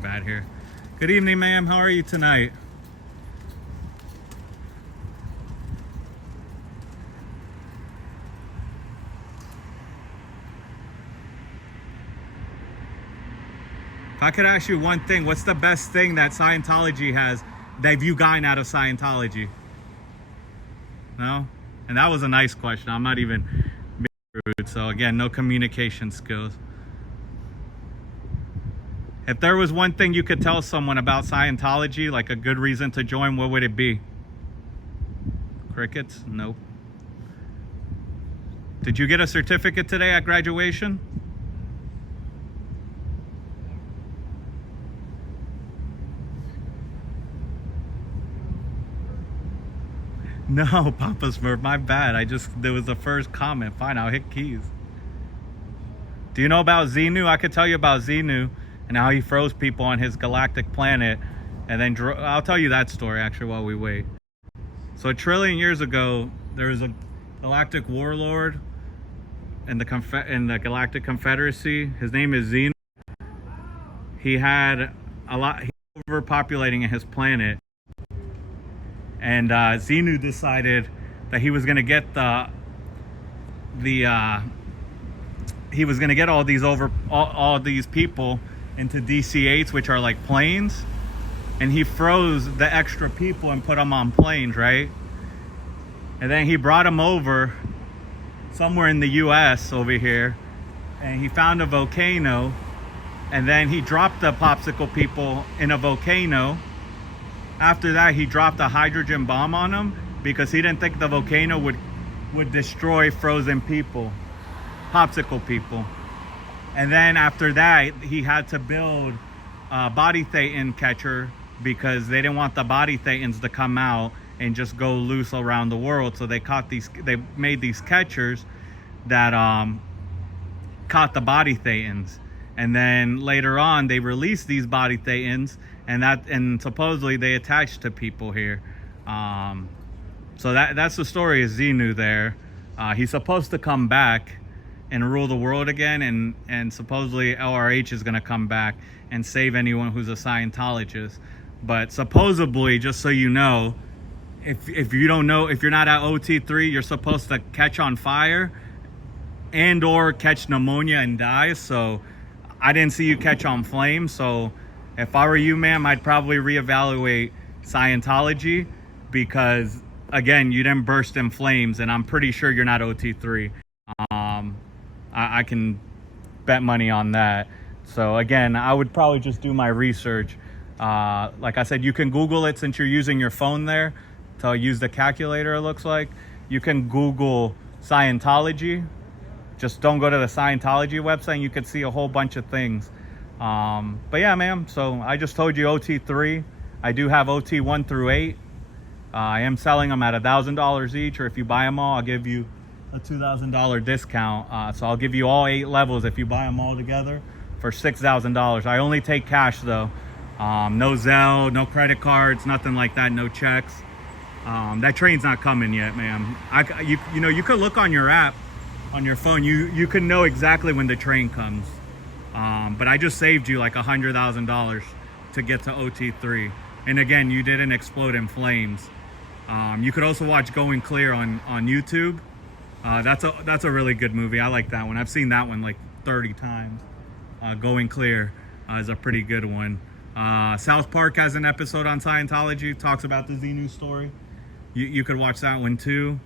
recording bad here. Good evening, ma'am. How are you tonight? If I could ask you one thing, what's the best thing that Scientology has that you've gotten out of Scientology? No? And that was a nice question. I'm not even being rude. So again, no communication skills. If there was one thing you could tell someone about Scientology, like a good reason to join, what would it be? Crickets? Nope. Did you get a certificate today at graduation? No, Papa Smurf, my bad. There was the first comment. Fine, I'll hit keys. Do you know about Xenu? I could tell you about Xenu and how he froze people on his galactic planet. And then I'll tell you that story actually while we wait. So 1 trillion years ago, there was a galactic warlord in the Galactic Confederacy. His name is Xenu. He was overpopulating his planet. And Xenu decided that he was going to get all these people into DC-8s, which are like planes, and he froze the extra people and put them on planes, right? And then he brought them over somewhere in the US over here, and he found a volcano, and then he dropped the popsicle people in a volcano. After that, he dropped a hydrogen bomb on them because he didn't think the volcano would destroy frozen people, popsicle people. And then after that, he had to build a body Thetan catcher because they didn't want the body Thetans to come out and just go loose around the world. So they made these catchers that caught the body Thetans. And then later on, they released these body Thetans, and supposedly they attached to people here. So that's the story of Xenu there. He's supposed to come back and rule the world again, and supposedly LRH is going to come back and save anyone who's a Scientologist. But supposedly, just so you know, if you don't know, if you're not at OT3, you're supposed to catch on fire and or catch pneumonia and die. So I didn't see you catch on flame. So if I were you, ma'am, I'd probably reevaluate Scientology because, again, you didn't burst in flames, and I'm pretty sure you're not OT3. I can bet money on that. So again, I would probably just do my research. Like I said, you can Google it since you're using your phone there to use the calculator, it looks like. You can Google Scientology. Just don't go to the Scientology website, and you can see a whole bunch of things. But yeah, ma'am, so I just told you OT3. I do have OT 1 through 8. I am selling them at $1,000 each, or if you buy them all, I'll give you a $2,000 discount. So I'll give you all 8 levels if you buy them all together for $6,000. I only take cash though. No Zelle, no credit cards, nothing like that, no checks. That train's not coming yet, ma'am. You could look on your app, on your phone. You can know exactly when the train comes. But I just saved you like $100,000 to get to OT3. And again, you didn't explode in flames. You could also watch Going Clear on YouTube. That's a really good movie. I like that one. I've seen that one like 30 times. Going Clear is a pretty good one. South Park has an episode on Scientology, talks about the Xenu story. You could watch that one too.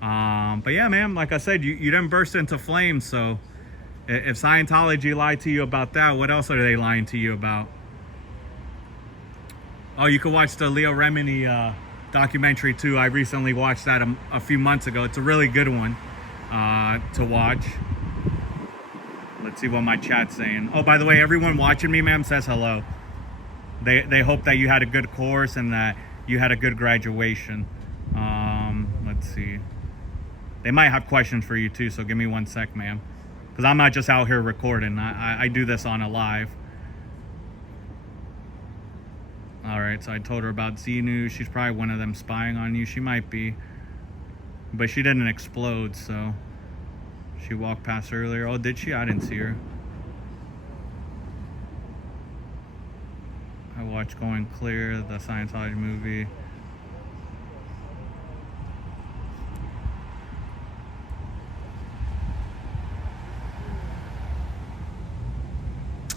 But yeah, ma'am, like I said, you didn't burst into flames. So if Scientology lied to you about that, what else are they lying to you about? Oh, you could watch the Leo Remini documentary too. I recently watched that a few months ago. It's a really good one to watch. Let's see what my chat's saying. Oh, by the way, everyone watching me, ma'am, says hello. They hope that you had a good course and that you had a good graduation. Let's see. They might have questions for you too, so give me 1 sec, ma'am. Because I'm not just out here recording. I do this on a live. All right, so I told her about Xenu. She's probably one of them spying on you. She might be. But she didn't explode, so... She walked past earlier. Oh, did she? I didn't see her. I watched Going Clear, the Scientology movie.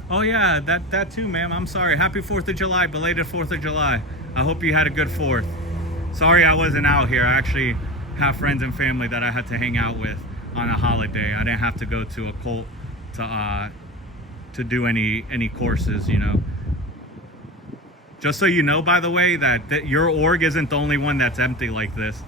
Oh yeah, that too, ma'am. I'm sorry. Happy 4th of July, belated 4th of July. I hope you had a good 4th. Sorry I wasn't out here. I actually have friends and family that I had to hang out with on a holiday. I didn't have to go to a cult to do any courses, you know. Just so you know, by the way, that your org isn't the only one that's empty like this.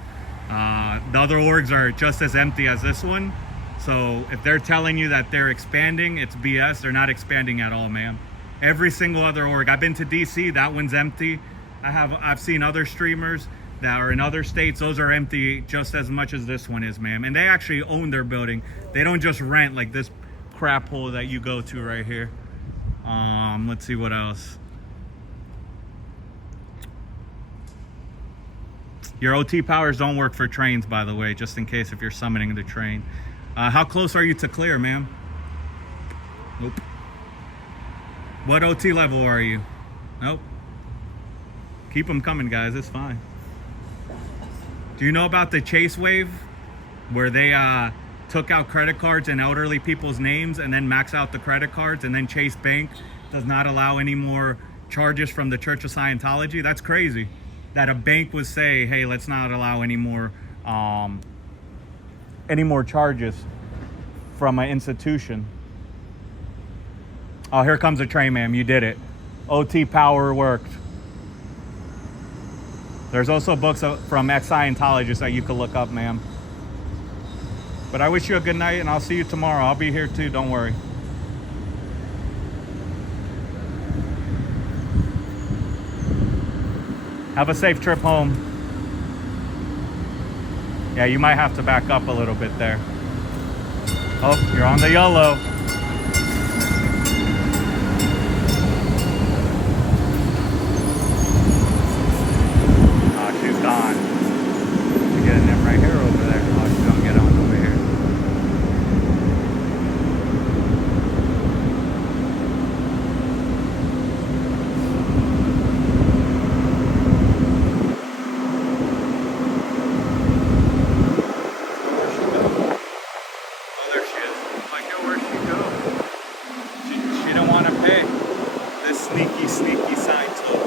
The other orgs are just as empty as this one. So if they're telling you that they're expanding, it's BS. They're not expanding at all, ma'am. Every single other org. I've been to DC. That one's empty. I've seen other streamers that are in other states. Those are empty just as much as this one is, ma'am. And they actually own their building. They don't just rent like this crap hole that you go to right here. Let's see what else. Your OT powers don't work for trains, by the way, just in case if you're summoning the train. How close are you to clear, ma'am? Nope. What OT level are you? Nope. Keep them coming, guys. It's fine. Do you know about the Chase wave? Where they took out credit cards in elderly people's names and then max out the credit cards, and then Chase Bank does not allow any more charges from the Church of Scientology? That's crazy. That a bank would say, hey, let's not allow any more charges from an institution. Oh, here comes a train, ma'am. You did it. OT power worked. There's also books from ex-Scientologists that you could look up, ma'am. But I wish you a good night, and I'll see you tomorrow. I'll be here too, don't worry. Have a safe trip home. Yeah, you might have to back up a little bit there. Oh, you're on the YOLO. Oh, she's gone. She's getting them right here or over there. Oh, she don't get on over here. Sneaky Scientology.